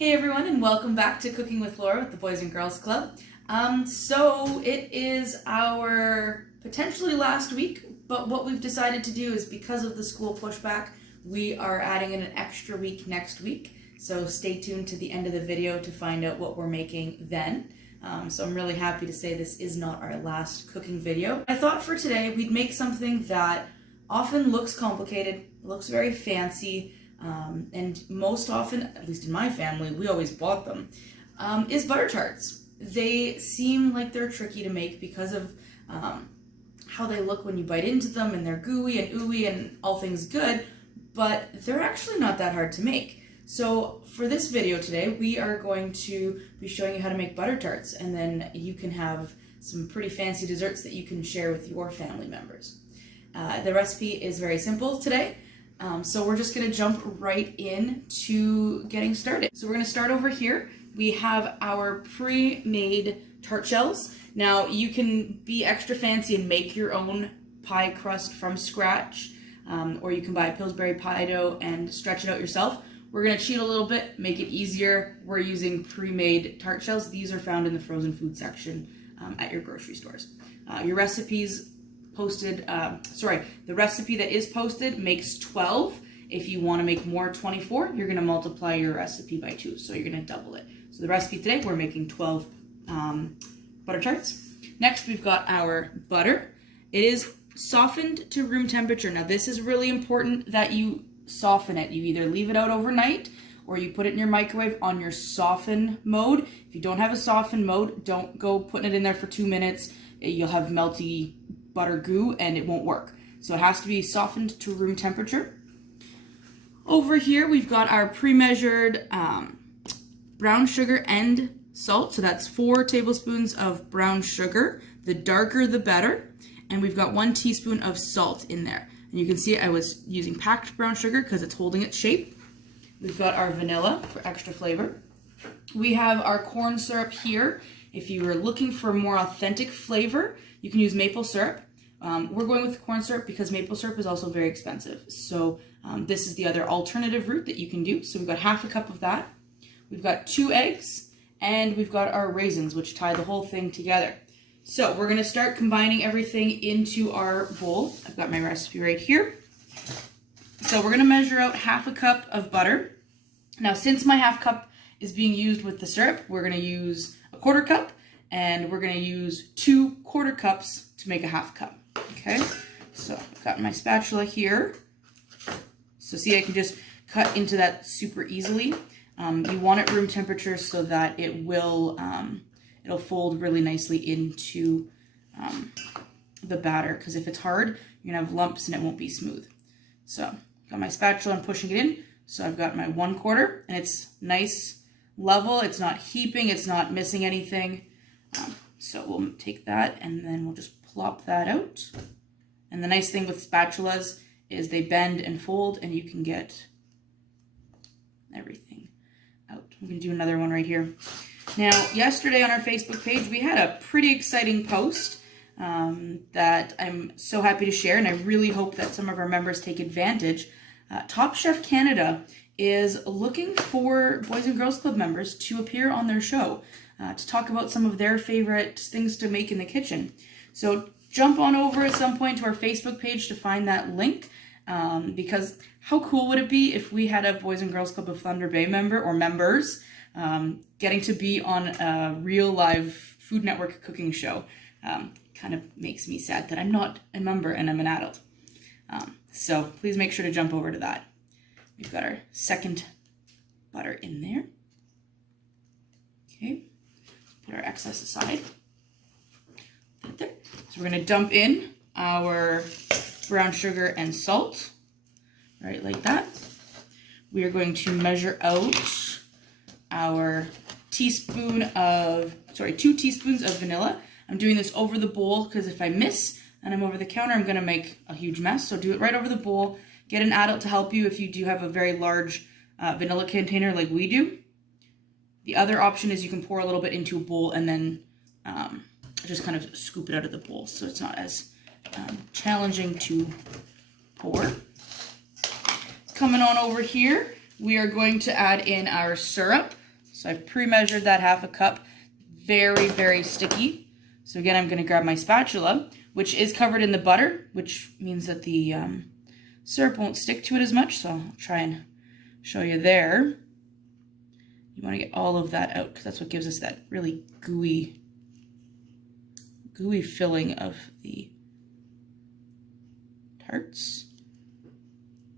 Hey everyone, and welcome back to Cooking with Laura with the Boys and Girls Club. So it is our potentially last week, but what we've decided to do is because of the school pushback, we are adding in an extra week next week. So stay tuned to the end of the video to find out what we're making then. So I'm really happy to say this is not our last cooking video. I thought for today we'd make something that often looks complicated, looks very fancy, and most often, at least in my family, we always bought them, is butter tarts. They seem like they're tricky to make because of how they look when you bite into them, and they're gooey and ooey and all things good, but they're actually not that hard to make. So for this video today, we are going to be showing you how to make butter tarts, and then you can have some pretty fancy desserts that you can share with your family members. The recipe is very simple today. So we're just going to jump right in to getting started. So we're going to start over here. We have our pre-made tart shells. Now you can be extra fancy and make your own pie crust from scratch, or you can buy Pillsbury pie dough and stretch it out yourself. We're going to cheat a little bit, make it easier. We're using pre-made tart shells. These are found in the frozen food section at your grocery stores. Your recipes posted, the recipe that is posted makes 12. If you want to make more, 24, you're going to multiply your recipe by 2, so you're going to double it. So the recipe today, we're making 12 butter tarts. Next, we've got our butter. It is softened to room temperature. Now this is really important that you soften it. You either leave it out overnight or you put it in your microwave on your soften mode. If you don't have a soften mode, don't go putting it in there for 2 minutes. You'll have melty butter goo and it won't work. So it has to be softened to room temperature. Over here we've got our pre-measured brown sugar and salt. So that's 4 tablespoons of brown sugar. The darker the better. And we've got 1 teaspoon of salt in there. And you can see I was using packed brown sugar because it's holding its shape. We've got our vanilla for extra flavor. We have our corn syrup here. If you are looking for more authentic flavor, you can use maple syrup. We're going with corn syrup because maple syrup is also very expensive. So this is the other alternative route that you can do. So we've got half a cup of that. We've got 2 eggs, and we've got our raisins, which tie the whole thing together. So we're going to start combining everything into our bowl. I've got my recipe right here. So we're going to measure out half a cup of butter. Now, since my half cup is being used with the syrup, we're going to use a 1/4 cup, and we're going to use 2 1/4 cups to make a half cup. Okay, so I've got my spatula here. So see, I can just cut into that super easily. You want it room temperature so that it will it'll fold really nicely into the batter, because if it's hard, you're gonna have lumps and it won't be smooth. So got my spatula and pushing it in. So I've got my 1/4, and it's nice level. It's not heaping, it's not missing anything. So we'll take that and then we'll just plop that out. And the nice thing with spatulas is they bend and fold, and you can get everything out. I'm going to do another one right here. Now, yesterday on our Facebook page, we had a pretty exciting post that I'm so happy to share, and I really hope that some of our members take advantage. Top Chef Canada is looking for Boys and Girls Club members to appear on their show to talk about some of their favorite things to make in the kitchen. So jump on over at some point to our Facebook page to find that link, because how cool would it be if we had a Boys and Girls Club of Thunder Bay member or members getting to be on a real live Food Network cooking show. Kind of makes me sad that I'm not a member and I'm an adult. So please make sure to jump over to that. We've got our second butter in there. Okay, put our excess aside. Right there. So we're going to dump in our brown sugar and salt, right like that. We are going to measure out our 2 teaspoons of vanilla. I'm doing this over the bowl because if I miss and I'm over the counter, I'm going to make a huge mess. So do it right over the bowl. Get an adult to help you if you do have a very large vanilla container like we do. The other option is you can pour a little bit into a bowl and then just kind of scoop it out of the bowl, so it's not as challenging to pour. Coming on over here, we are going to add in our syrup. So I've pre-measured that 1/2 cup. Very, very sticky. So again, I'm going to grab my spatula, which is covered in the butter, which means that the syrup won't stick to it as much. So I'll try and show you there. You want to get all of that out because that's what gives us that really gooey filling of the tarts.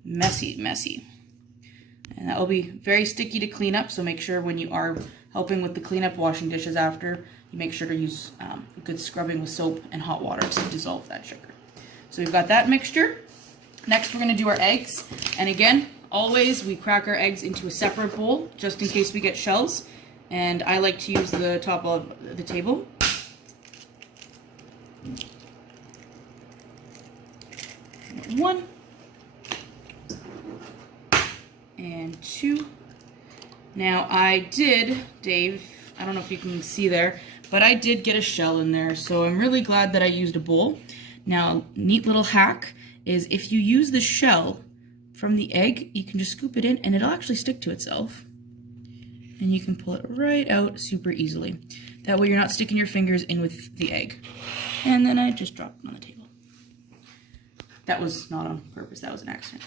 Messy, messy. And that will be very sticky to clean up, so make sure when you are helping with the cleanup, washing dishes after, you make sure to use good scrubbing with soap and hot water to dissolve that sugar. So we've got that mixture. Next, we're going to do our eggs. And again, always we crack our eggs into a separate bowl, just in case we get shells. And I like to use the top of the table. One. And 2. Now I did, Dave, I don't know if you can see there, but I did get a shell in there, so I'm really glad that I used a bowl. Now, neat little hack is if you use the shell from the egg, you can just scoop it in and it'll actually stick to itself. And you can pull it right out super easily. That way you're not sticking your fingers in with the egg. And then I just dropped it on the table. That was not on purpose, that was an accident.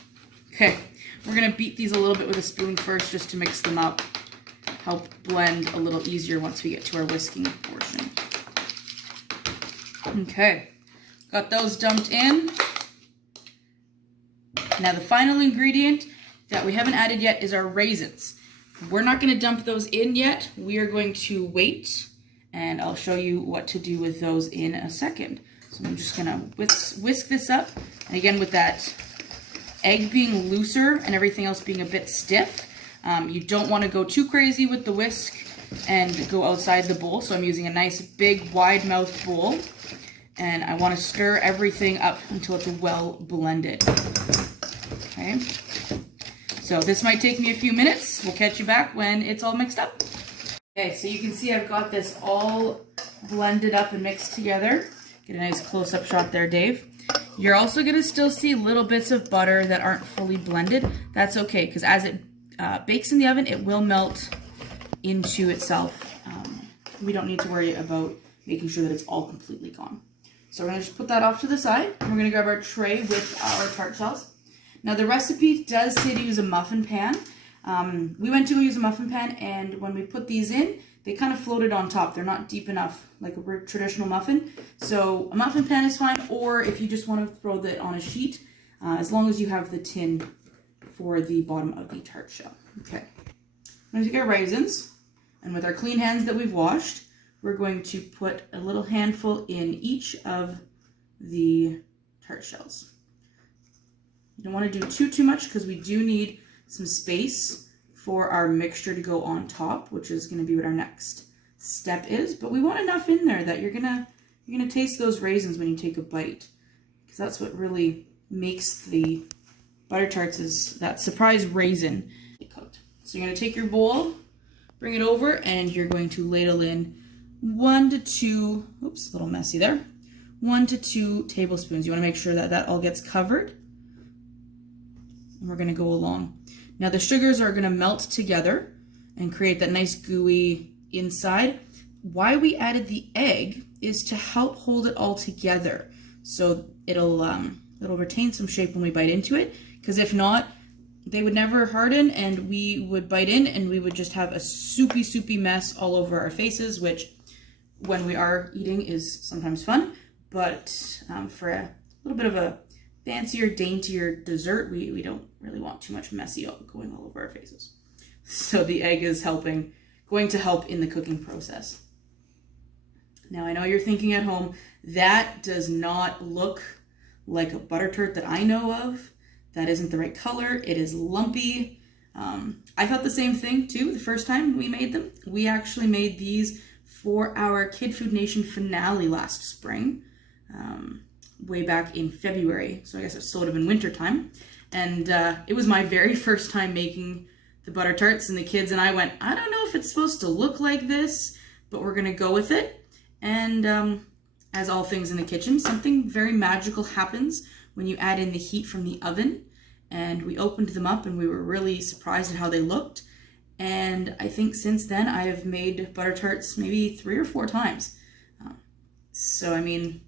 Okay, we're going to beat these a little bit with a spoon first just to mix them up. Help blend a little easier once we get to our whisking portion. Okay, got those dumped in. Now the final ingredient that we haven't added yet is our raisins. We're not going to dump those in yet. We are going to wait, and I'll show you what to do with those in a second. So I'm just going to whisk this up. And again, with that egg being looser and everything else being a bit stiff, you don't want to go too crazy with the whisk and go outside the bowl. So I'm using a nice big wide-mouthed bowl, and I want to stir everything up until it's well blended. Okay, so this might take me a few minutes. We'll catch you back when it's all mixed up. Okay, so you can see I've got this all blended up and mixed together. Get a nice close-up shot there, Dave. You're also going to still see little bits of butter that aren't fully blended. That's okay, because as it bakes in the oven, it will melt into itself. We don't need to worry about making sure that it's all completely gone. So we're going to just put that off to the side, and we're going to grab our tray with our tart shells. Now the recipe does say to use a muffin pan. We went to go use a muffin pan, and when we put these in, they kind of floated on top. They're not deep enough like a traditional muffin. So a muffin pan is fine, or if you just want to throw that on a sheet, as long as you have the tin for the bottom of the tart shell. Okay, I'm going to take our raisins, and with our clean hands that we've washed, we're going to put a little handful in each of the tart shells. You don't want to do too much because we do need some space for our mixture to go on top, which is going to be what our next step is. But we want enough in there that you're gonna taste those raisins when you take a bite, because that's what really makes the butter tarts, is that surprise raisin cooked. So you're gonna take your bowl, bring it over, and you're going to ladle in 1 to 2. Oops, a little messy there. 1 to 2 tablespoons. You want to make sure that that all gets covered. And we're going to go along. Now the sugars are going to melt together and create that nice gooey inside. Why we added the egg is to help hold it all together, so it'll retain some shape when we bite into it, because if not, they would never harden and we would bite in and we would just have a soupy mess all over our faces, which when we are eating is sometimes fun, but for a little bit of a fancier, daintier dessert, we don't really want too much messy going all over our faces. So the egg is going to help in the cooking process. Now I know you're thinking at home, that does not look like a butter tart that I know of. That isn't the right color. It is lumpy. I thought the same thing too the first time we made them. We actually made these for our Kid Food Nation finale last spring, way back in February. So I guess it still would have been winter time. And it was my very first time making the butter tarts, and the kids and I went, I don't know if it's supposed to look like this, but we're gonna go with it. And as all things in the kitchen, something very magical happens when you add in the heat from the oven. And we opened them up and we were really surprised at how they looked. And I think since then I have made butter tarts maybe 3 or 4 times. So I mean,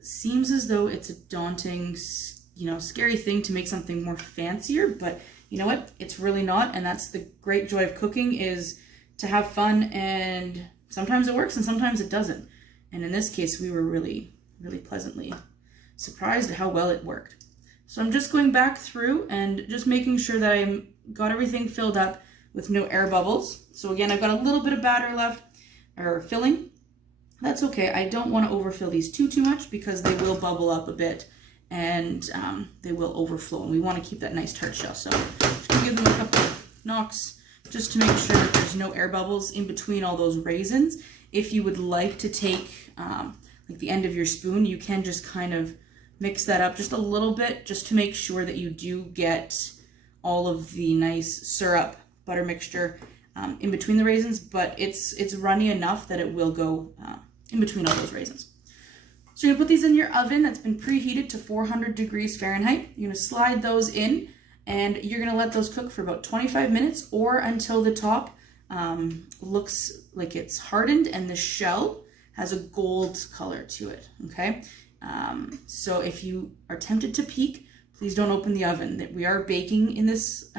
seems as though it's a daunting, scary thing to make something more fancier, but you know what? It's really not, and that's the great joy of cooking, is to have fun, and sometimes it works and sometimes it doesn't. And in this case, we were really, really pleasantly surprised at how well it worked. So I'm just going back through and just making sure that I got everything filled up with no air bubbles. So again, I've got a little bit of batter left, or filling. That's okay. I don't want to overfill these too much because they will bubble up a bit and they will overflow. And we want to keep that nice tart shell. So just gonna give them a couple of knocks just to make sure that there's no air bubbles in between all those raisins. If you would like to take like the end of your spoon, you can just kind of mix that up just a little bit just to make sure that you do get all of the nice syrup butter mixture in between the raisins, but it's runny enough that it will go in between all those raisins. So you're gonna put these in your oven that's been preheated to 400 degrees Fahrenheit. You're gonna slide those in and you're gonna let those cook for about 25 minutes or until the top looks like it's hardened and the shell has a gold color to it, okay? So if you are tempted to peek, please don't open the oven. We are baking in this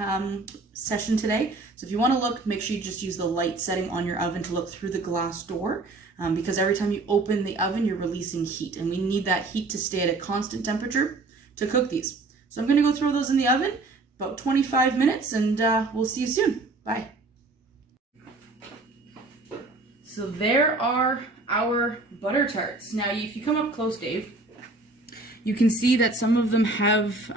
session today. So if you want to look, make sure you just use the light setting on your oven to look through the glass door because every time you open the oven, you're releasing heat and we need that heat to stay at a constant temperature to cook these. So I'm going to go throw those in the oven about 25 minutes and we'll see you soon. Bye. So there are our butter tarts. Now, if you come up close, Dave, you can see that some of them have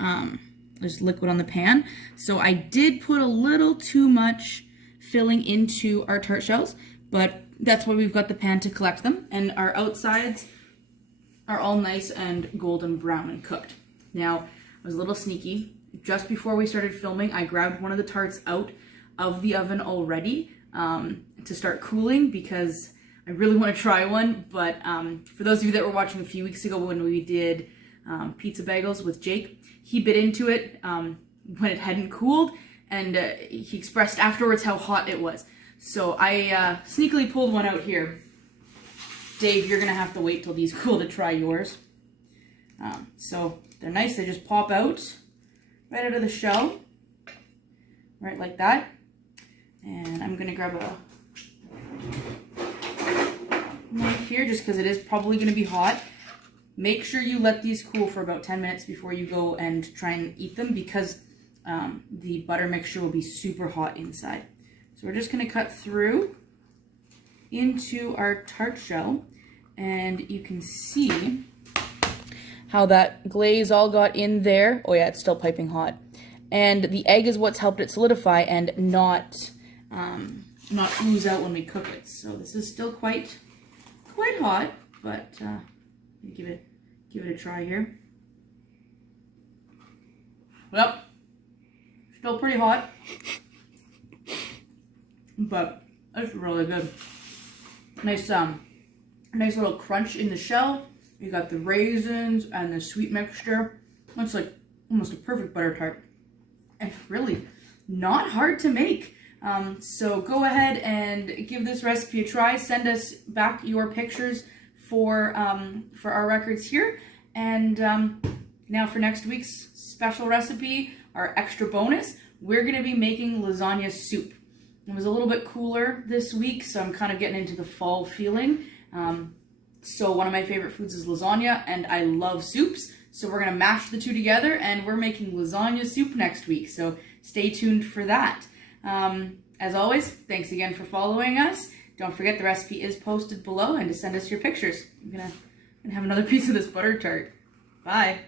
there's liquid on the pan. So I did put a little too much filling into our tart shells, but that's why we've got the pan to collect them. And our outsides are all nice and golden brown and cooked. Now, I was a little sneaky. Just before we started filming, I grabbed one of the tarts out of the oven already to start cooling because I really want to try one. But for those of you that were watching a few weeks ago when we did pizza bagels with Jake, he bit into it when it hadn't cooled, and he expressed afterwards how hot it was. So I sneakily pulled one out here. Dave, you're gonna have to wait till these cool to try yours. So they're nice, they just pop out right out of the shell, right like that. And I'm gonna grab a knife here just because it is probably gonna be hot. Make sure you let these cool for about 10 minutes before you go and try and eat them because the butter mixture will be super hot inside. So we're just going to cut through into our tart shell and you can see how that glaze all got in there. Oh yeah, it's still piping hot. And the egg is what's helped it solidify and not ooze out when we cook it. So this is still quite hot, but give it a try here. Well, still pretty hot, but it's really good. Nice little crunch in the shell. You got the raisins and the sweet mixture. It's like almost a perfect butter tart. And really not hard to make. So go ahead and give this recipe a try. Send us back your pictures for our records here. And now for next week's special recipe, our extra bonus, we're going to be making lasagna soup. It was a little bit cooler this week, so I'm kind of getting into the fall feeling. So one of my favorite foods is lasagna, and I love soups. So we're going to mash the two together, and we're making lasagna soup next week. So stay tuned for that. As always, thanks again for following us. Don't forget the recipe is posted below and to send us your pictures. I'm gonna have another piece of this butter tart. Bye.